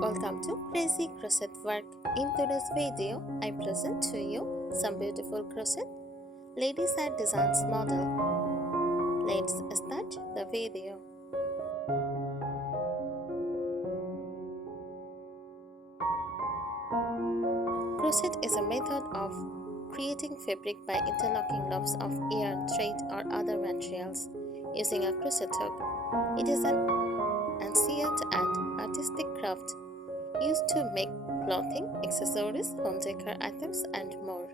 Welcome to Crazy Crochet Work. In today's video, I present to you some beautiful crochet lady side designs model. Let's start the video. Crochet is a method of creating fabric by interlocking loops of yarn, thread, or other materials using a crochet hook. It is an ancient and artistic craft used to make clothing, accessories, home decor items, and more.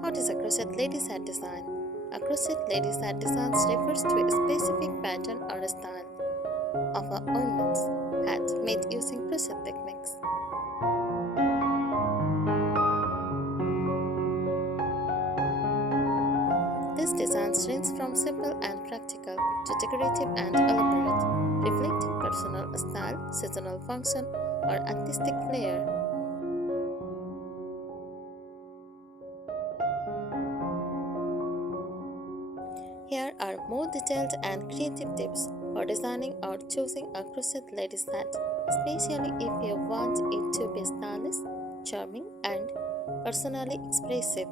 What is a crochet ladies hat design? A crochet ladies hat design refers to a specific pattern or style of a woman's hat made using crochet techniques. This design ranges from simple and practical to decorative and elaborate, reflecting personal style, seasonal function, or artistic flair. Here are more detailed and creative tips for designing or choosing a crochet ladies hat, especially if you want it to be stylish, charming, and personally expressive.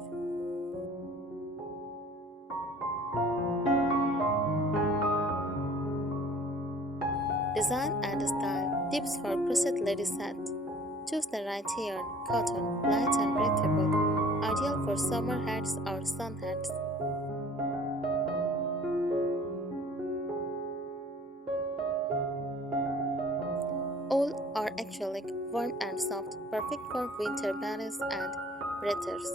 Design and style tips for crochet ladies hat. Choose the right yarn, cotton, light and breathable, ideal for summer hats or sun hats. Wool or acrylic, warm and soft, perfect for winter bunnies and breathers.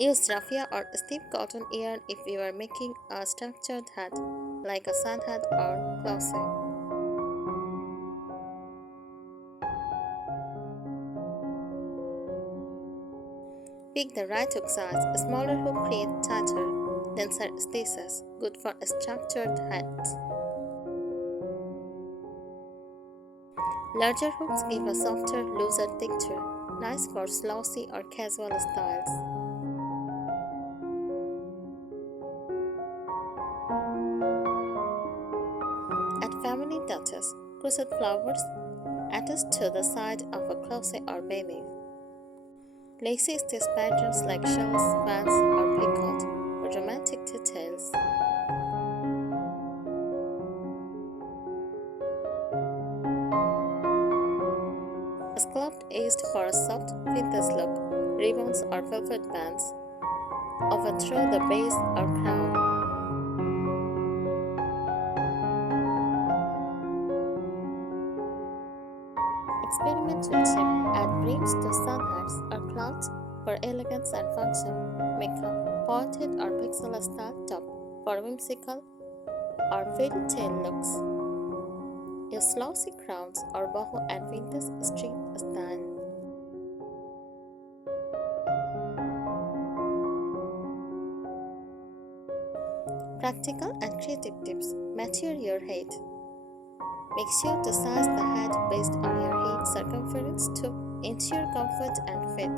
Use raffia or stiff cotton yarn if you are making a structured hat, like a sun hat or crochet. Pick the right hook size. A smaller hook creates tighter, denser stitches, good for structured hats. Larger hooks give a softer, looser texture, nice for slossy or casual styles. Add family touches. Crochet flowers attached to the side of a crochet or beneath. Lacy stitch patterns like shells, fans, or peacock for romantic details. Scalloped edged for a soft vintage look, ribbons or velvet bands overthrow the base or crown. Experiment with shape. Add brims to sun hats or clouds for elegance and function. Make a pointed or pixel style top for whimsical or fairy tale looks. Use glossy crowns or boho and vintage street style. Practical and creative tips. Measure your head. Make sure to size the hat based on your head circumference to ensure comfort and fit.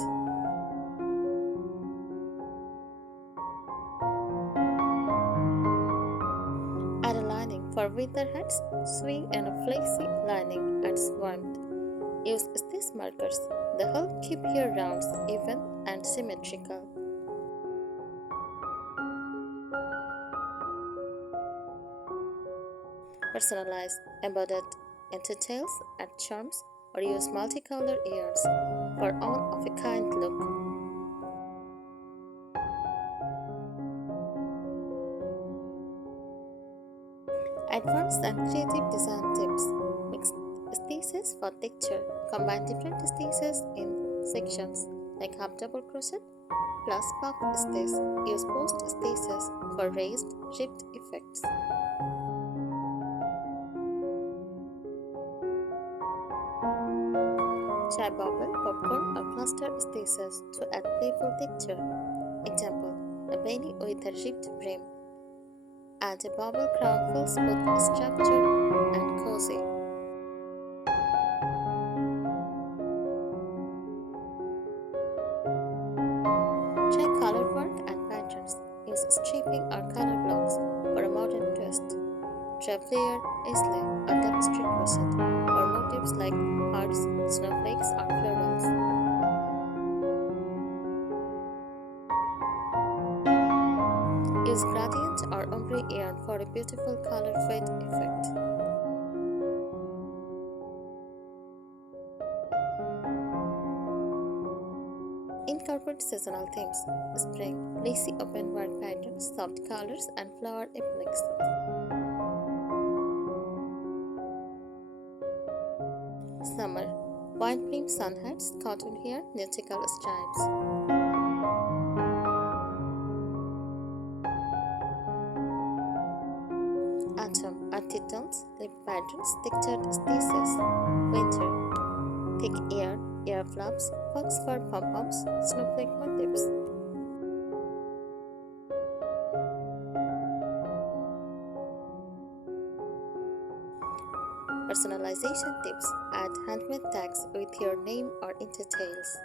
Add a lining for winter hats. Swing in a fleecy lining adds warmth. Use stitch markers. They help keep your rounds even and symmetrical. Personalize, embodied details, add charms, or use multicolored yarns for one-of-a-kind look. Advanced and creative design tips. Mix stitches for texture. Combine different stitches in sections like half double crochet plus puff stitch. Use post stitches for raised, ribbed effects. Try bubble, popcorn, or cluster stitches to add playful texture. Example: a beanie with a ribbed brim. Add a bubble crown fills both structure and cozy. Try color work and patterns. Use striping or color blocks for a modern twist. Traveler Islay, a tapestry crochet, or motifs like hearts, snowflakes, or florals. Use gradient or ombre yarn for a beautiful color fade effect. Incorporate seasonal themes: spring, lacy open work patterns, soft colors, and flower appliques. Summer, wine cream sun hats, cotton hair, nautical stripes. Autumn, earthy tones, leaf patterns, textured stitches. Winter, thick ear flaps, fox fur pom-poms, snowflake motifs. Personalization tips: add handmade tags with your name or details.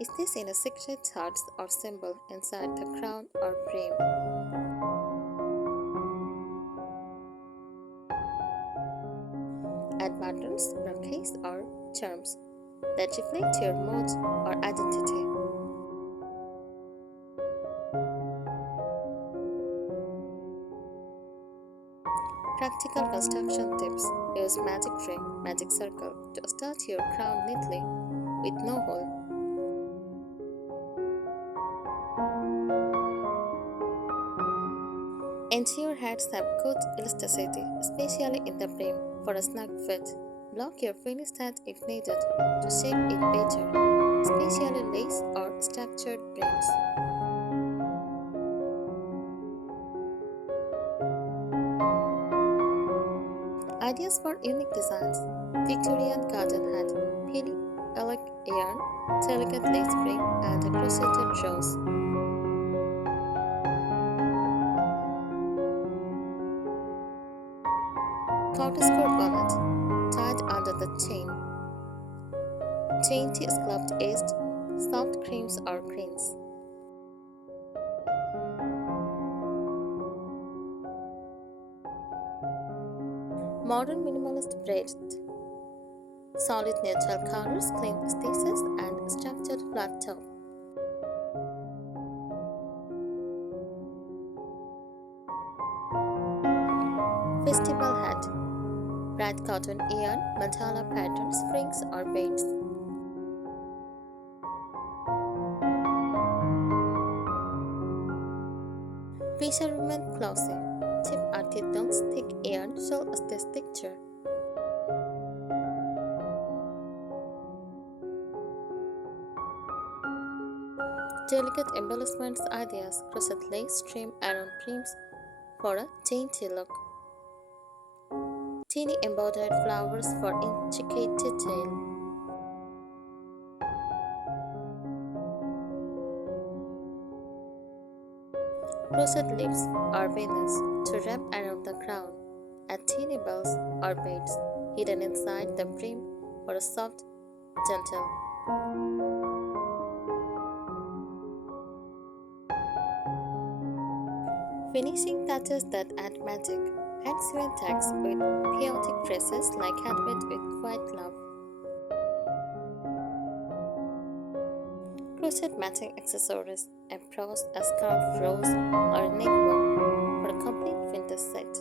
Is this in a secret heart or symbol inside the crown or brim? Add buttons, brooches, or charms that reflect your mood or identity. Practical construction tips: use magic ring, magic circle to start your crown neatly with no hole. Ensure hats have good elasticity, especially in the brim, for a snug fit. Block your finished hat if needed to shape it better, especially lace or structured brims. Ideas for unique designs: Victorian garden hat, penny elec yarn, delicate lace brim, and a crocheted rose. Corkscrew bonnet, tied under the chain. Dainty scalloped edged, soft creams or greens. Modern minimalist braid. Solid neutral colors, clean stitches, and structured flat top. Festival hat. Bright cotton yarn, mandala patterns, strings, or beads. Fisherwoman clothing. Cheap artisans, thick yarn, shell this texture. Delicate embellishments ideas: crochet lace trim around brims for a dainty look. Teeny embroidered flowers for intricate detail. Crochet leaves or veils to wrap around the crown. Add teeny bells or beads hidden inside the brim for a soft, gentle. Finishing touches that add magic. Hand-sewn tags with chaotic phrases like handmade with quiet love. Crochet matching accessories: a prose, a scarf, rose, or a neck bow for a complete winter set.